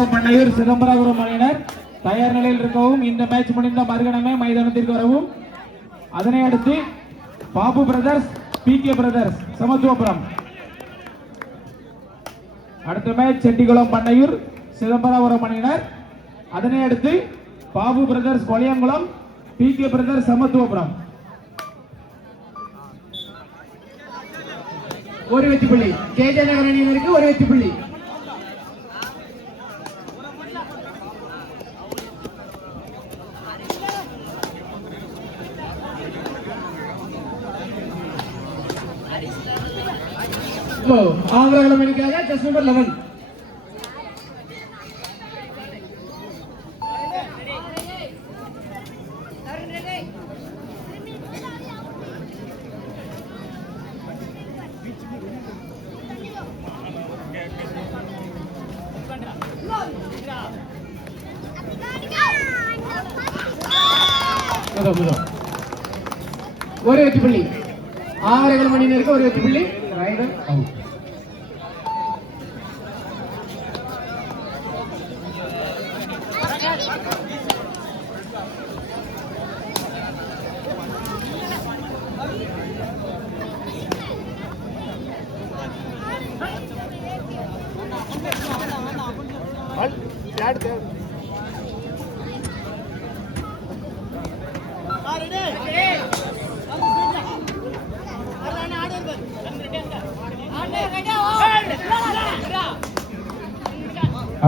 செட்டிகுளம் பண்ணையூர் சிதம்பரபுரம் அணியினர் தயார் நிலையில் இருக்கவும், இந்த மேட்ச் முடிந்த மறுகணமே மைதானத்திற்கு வரவும். அதனை அடுத்து Babu brothers, PK brothers Samathuvapuram. அடுத்த மேட்ச் செட்டிகுளம் பண்ணையூர் சிதம்பரபுரம் அணியினர். அதனை அடுத்து Babu brothers Kolayankulam, PK brothers Samathuvapuram. ஒரு வெற்றி புள்ளி KJ நகர் அணியினருக்கு, ஒரு வெற்றி புள்ளி. ஆவரகுளம் அணிக்காக ஜஸ்ட் நம்பர் 11. ஒரு வெற்றி புள்ளி ஆவரகுளம் அணியினருக்கு, ஒரு வெற்றி புள்ளி. Raider out.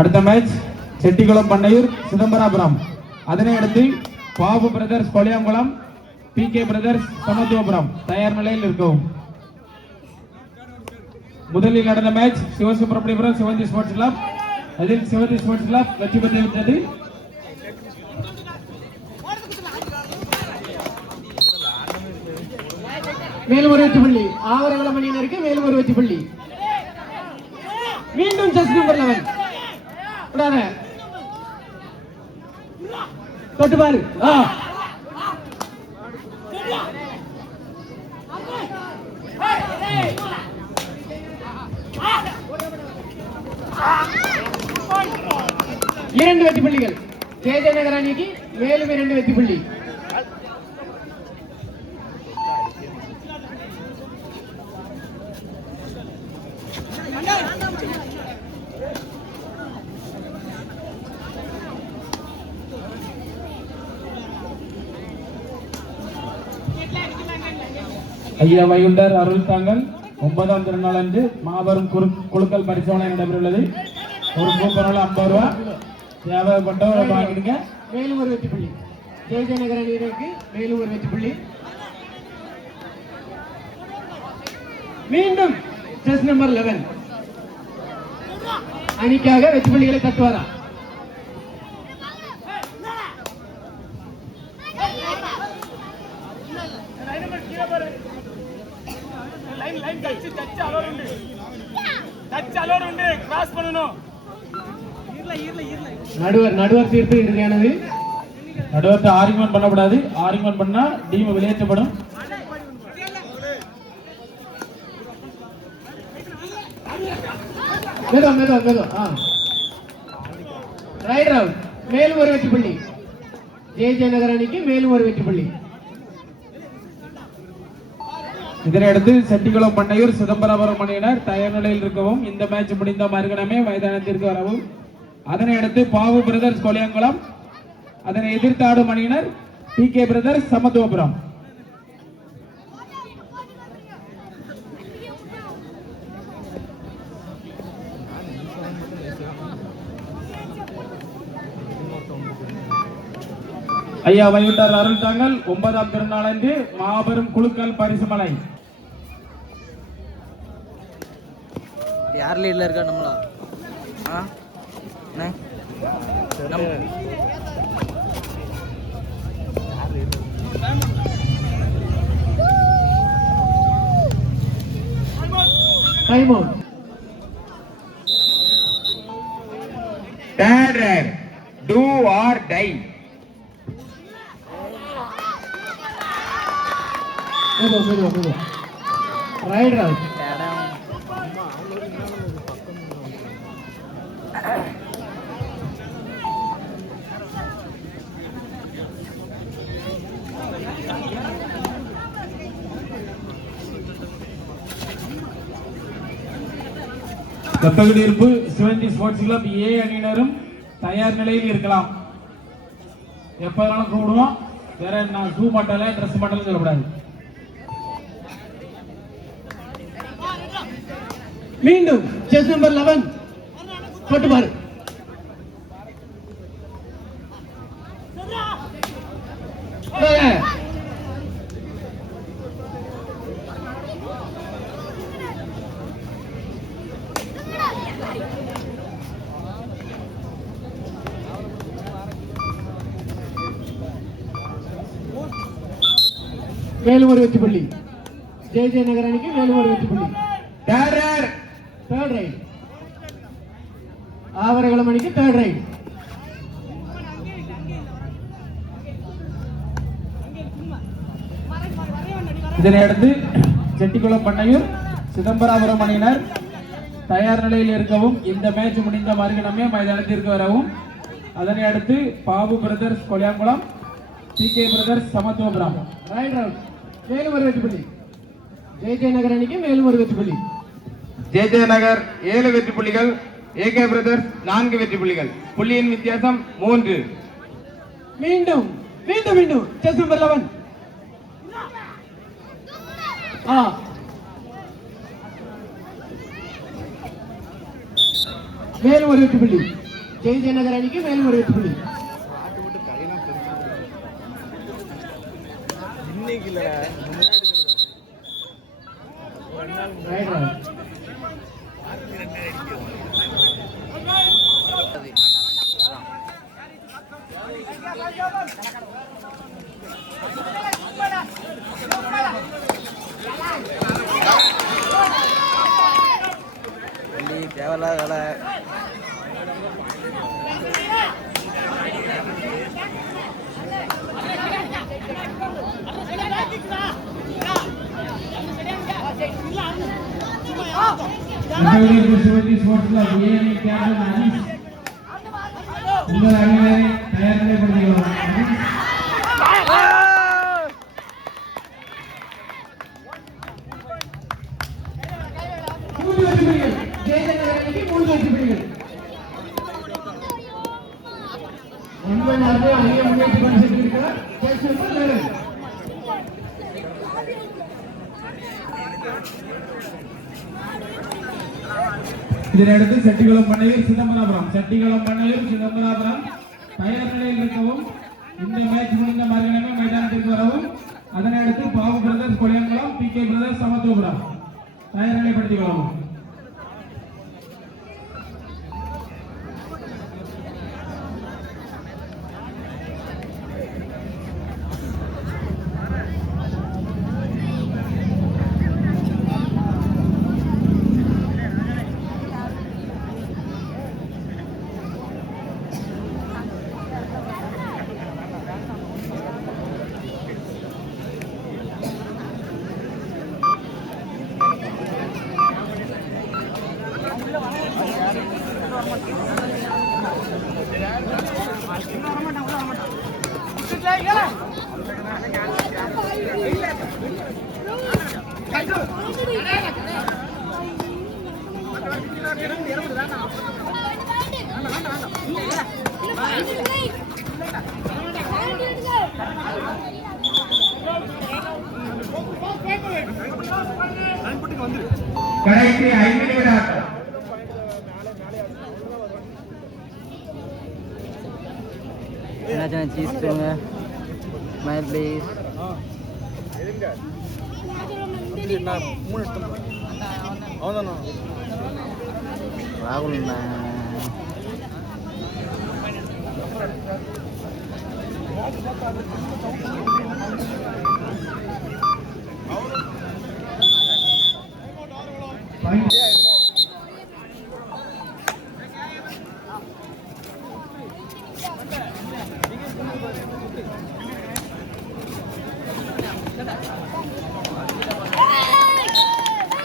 அடுத்த மேட்ச் செட்டிகுளம் பண்ணையூர் சிதம்பரபுரம். அதனை அடுத்து Babu brothers Kolayankulam, PK brothers Samathuvapuram. தயார் நிலையில் இருக்கவும். முதலில் நடந்த match Sivasubramaniapuram Sivanthi sports club. அதில் சிவந்தி ஸ்போர்ட்ஸ் கிளப் வெற்றி பெற்றுவிட்டது. மேலும் ஒரு வெற்றி புள்ளி ஆவரகுளம் அணியினருக்கு, மேலும் ஒரு வெற்றி புள்ளி. மீண்டும் ஜஸ்ட் நம்பர் 11. தொட்டு பாரு. இரண்டு வெற்றி புள்ளிகள் KJ நகர் அணிக்கு, மேலும் 2 வெற்றி புள்ளி. ஐயா வைகுண்டர் அருள் தாங்கள் 9ஆம் திருநாள் அன்று மாபெரும் குழுக்கள் பரிசோதனை நடைபெறுள்ளது. ஒரு கூப்பன் 50 ரூபா தேவைப்பட்டவர் வாங்கிடுங்க. மேலும் ஒரு வெற்றி புள்ளி KJ நகர் அணியினருக்கு, மேலும் ஒரு வெற்றி புள்ளி. மீண்டும் ஜஸ்ட் நம்பர் 11 அணிக்காக வெற்றி புள்ளிகளை தட்டுவாரா? நடுவர் தீர்ப்பு இறுதியானது. நடுவர்கிட்ட ஆர்குமெண்ட் பண்ணக்கூடாது. ஆர்குமெண்ட் பண்ணா டீம் வெளியேற்றப்படும். Rider out. மேலும் ஒரு வெற்றி புள்ளி KJ நகர் அணிக்கு, மேலும் ஒரு வெற்றி புள்ளி. இதனையடுத்து செட்டிகுளம் பண்ணையூர் சிதம்பரபுரம் அணியினர் தயார் நிலையில் இருக்கவும், இந்த மேட்ச் முடிந்த மறுகணமே மைதானத்திற்கு வரவும். அதனை அடுத்து பாபு பிரதர்ஸ் கொலையங்குளம், அதனை எதிர்த்து ஆடும் அணியினர் PK பிரதர்ஸ் சமத்துவபுரம். ஐயா வைகுண்டர் அருள் தாங்கள் 9ஆம் திருநாள் அன்று மாபெரும் குழுக்கள் பரிசு மலை. யார் லீட்ல இருக்கா? நம்மளா? Time out. Terror, do or die. Right out. Kothakudiyiruppu Sivanthi sports club A அணியினரும் தயார் நிலையில் இருக்கலாம். எப்ப வேணாலும் கூப்பிடுவோம். வேற நான் ஷூ மாட்டல ட்ரெஸ் மாட்டல சொல்லக்கூடாது. மீண்டும் செஸ் நம்பர் 11 போட்டு பாரு. மேலும் ஒரு வெற்றி புள்ளி ஜே நகர் அணிக்கு. மேலும் ஒரு வெற்றி புள்ளி. தேர்ட் ரைட் ஆவரகுளம் அணிக்கு. Third right. இதனை அடுத்து செட்டிக்குளம் பண்ணையூர் சிதம்பராபுரம் அணியினர் தயார் நிலையில் இருக்கவும், இந்த மேட்ச் முடிந்த மறுகணமே மைதானத்திற்கு வரவும். அதனை அடுத்து Babu brothers Koliyankulam, PK brothers Samathuvapuram. Right out. மேலும் ஒரு வெற்றி புள்ளி ஜே நகர் அணிக்கு. மேலும் ஒரு வெற்றி புள்ளி. ஜே நகர் 7 வெற்றி புள்ளிகள், AK பிரதர்ஸ் 4 வெற்றி புள்ளிகள். புள்ளியின் வித்தியாசம் 3. மீண்டும் மீண்டும் மீண்டும் செஸ் நம்பர் 11. மேலும் ஒரு வெற்றி புள்ளி ஜே நகர் அணிக்கு. மேலும் ஒரு வெற்றி புள்ளி. ரைட் ரவுட். தேவையில்லாத சிவந்தி ஸ்போர்ட்ஸ் கிளப் ஏ அணி கேப்டன் அனீஸ் உங்கள் அணியினரை தயார் நிலைப்படுத்திக்கிறோம். இதனையடுத்து செட்டிகுளம் பண்ணையூர் சிதம்பராபுரம் தயார் நிலையில் இருக்கவும், இந்த மேட்ச் முடிந்த மறுகணமே மைதானத்திற்கு வரவும். அதனை அடுத்து Babu brothers Koliyankulam, PK brothers Samathuvapuram தயார் நிலைப்படுத்திக் கொள்ளவும். கடைசி 5 நிமிட ஆட்டம். சீஸ் கொடுங்க. Smile please.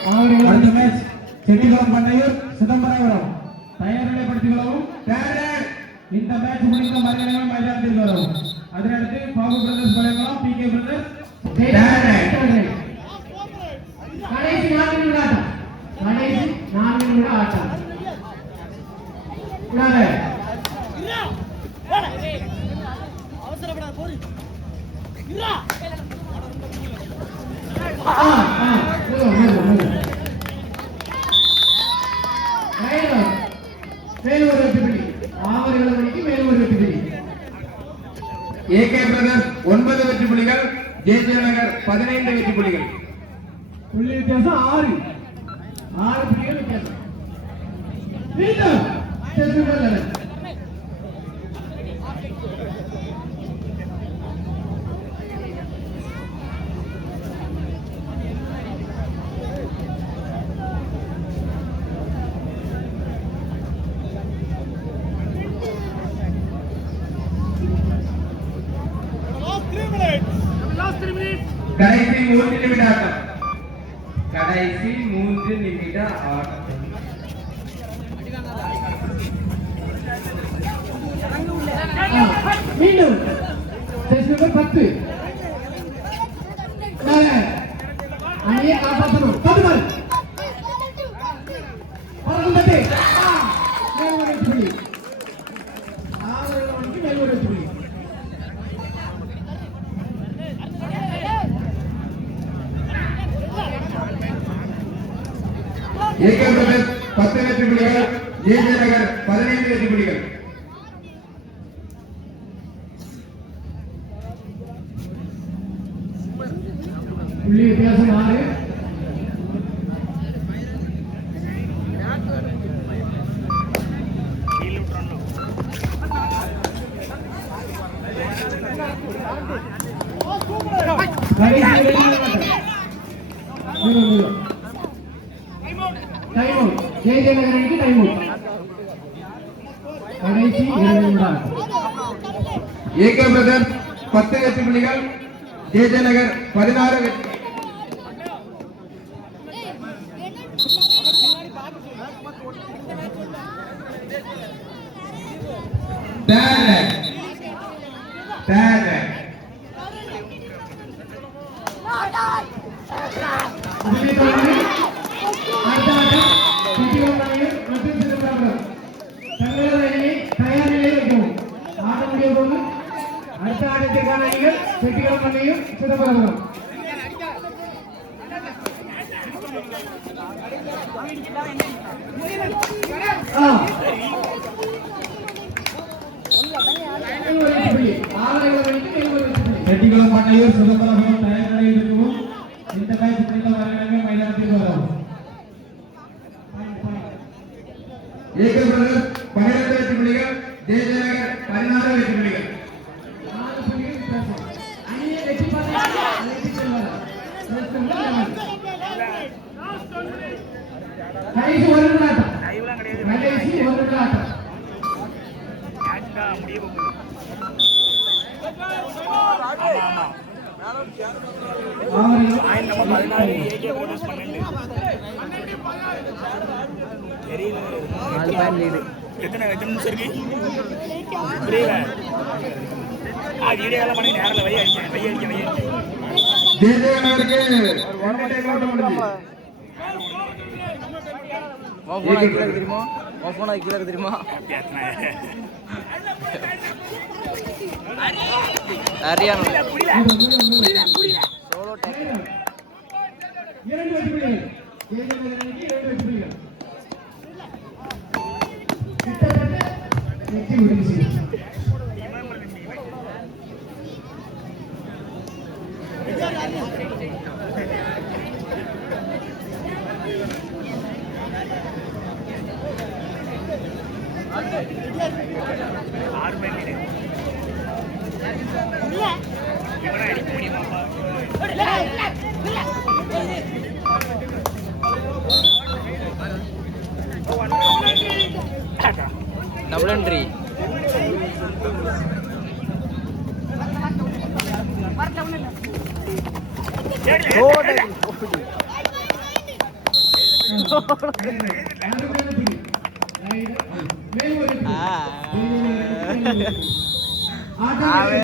ராகுல் அடுத்த மேட்ச் செட்டிகுளம் பண்ணையூர் சிதம்பராபுரம் தயார் நிலைப்படுத்திக் கொள்ளவும். இந்த மேட்ச் முடிந்த மறுகணமே மைதானத்திற்கு வரவும். அதனடுத்து Babu brothers Koliyankulam, PK brothers. கடைசி 4 நிமிட ஆட்டம். மேலும் ஒரு வெற்றி புள்ளி. ஆவர்கள் மணிக்கு மேலும் ஒரு வெற்றி புள்ளி. ஏகே பிரதர்ஸ் 9 வெற்றி புள்ளிகள், ஜே.ஜே. நகர் 15 வெற்றி புள்ளிகள். புள்ளி வித்தியாசம் 6 புள்ளிகள் வித்தியாசம். மீண்டும் டெஸ்ட் நம்பர் 11. கடைசி 3 நிமிட ஆட்டம். கடைசி 3 நிமிட ஆட்டம். மீண்டும் டெஸ்ட் நம்பர் 10. அணியை காப்பாற்றணும். பதுமல் பறந்துட்டே மேல் ஒரு வெற்றி புள்ளி. ஆவர்கள் மணிக்கு மேல் ஒரு வெற்றி புள்ளி. ஏகே பிரதர்ஸ் 10 வெற்றி புள்ளிகள், ஜே.ஜே. நகர் 15 வெற்றி புள்ளிகள். புள்ளி வித்தியாசம் 6. Time out. ஜே.ஜே. நகர் அணிக்கு டைம் அவுட். கடைசி 2 நிமிடம். ஏகே பிரதர்ஸ் 10 வெற்றி புள்ளிகள், ஜே.ஜே. நகர் 16 வெற்றி. அடுத்த ஆட்டத்திற்கான அணிகள் செட்டிகளும் பண்ணையும் சிதம்பரம். செட்டிகுளம் பண்ணையூர் சிதம்பரம் தயார் நிலையில் இருக்கவும் இந்த மேட்ச் முடிந்த வரவே மைதானத்திற்கு வரவும். ஏகே பிரதர்ஸ் 12 வெற்றி புள்ளிகள், ஜே.ஜே. நகர் 16 வெற்றி புள்ளிகள். கடைசி ஒரு நிமிடம். கடைசி ஒரு நிமிடம். எத்தனை நிமிஷம் இருக்கு புரியல. வீடியோ எல்லாம் பண்ணி நேரில் வெய்ய அடிக்க. ஜே.ஜே. நகருக்கு 1 டைம் அவுட் முடிஞ்சு. உன் போன் அது கீழே தெரியுமா? உன் போன் அது கீழே தெரியுமா? சரியான சோலோ டேக். 2 வெற்றி புள்ளிகள். ஜே.ஜே. நகர் அணிக்கு 2 வெற்றி புள்ளிகள். கிட்டத்தட்ட வெற்றி உறுதி செய்யும். Double entry. Solo take. மேல் ஒரு வெற்றி. ஆ ஆட்டம்